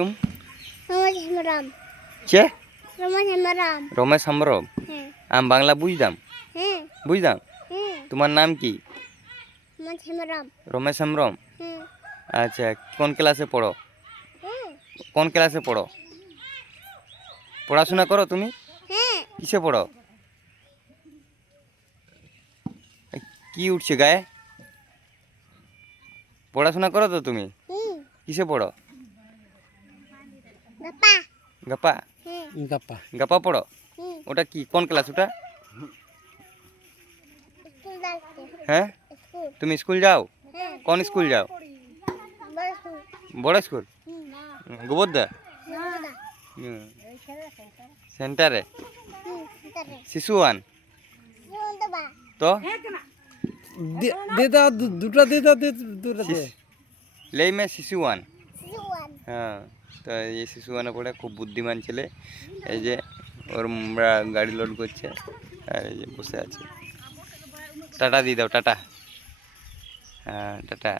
तुम? রমেশ হেমরাম। चे রমেশ হেমরাম। रमेश हेम्ब्रम হ্যাঁ आम बांगला बुझदाम হ্যাঁ बुझदाम হ্যাঁ तुम्हार नाम की? রমেশ হেমরাম। रमेश हेम्ब्रम। হ্যাঁ अच्छा कौन क्लासे पढ़ो? হ্যাঁ कौन क्लासे पढ़ो? पढ़ाशोना करो तुम? হ্যাঁ किसे पढ़ो? की उठছে गाए? पढ़ाशोना करो तो तुम? হুম किसे पढ़ो? গাপা। गप्पा হ্যাঁ গাপ্পা गप्पा पढ़ो? হুম ওটা কি কোন ক্লাস ওটা? স্কুল যাচ্ছে। হ্যাঁ স্কুল। তুমি স্কুল যাও? হ্যাঁ কোন স্কুল যাও? বড় স্কুল। বড় স্কুল হুম গোবরদা না সেন্টারে হুম সেটারে। শিশু ওয়ান জীবন দেবা। তো দে দাও দুটো দে দাও দুটো দে लेई में शिशु वन। জীবন। हाँ तो ये शिशु वन पड़े खूब बुद्धिमान ছেলে এই যে ওর আমরা গাড়ি লোড করছে আর এই যে বসে আছে টাটা দিয়ে দাও টাটা হ্যাঁ টাটা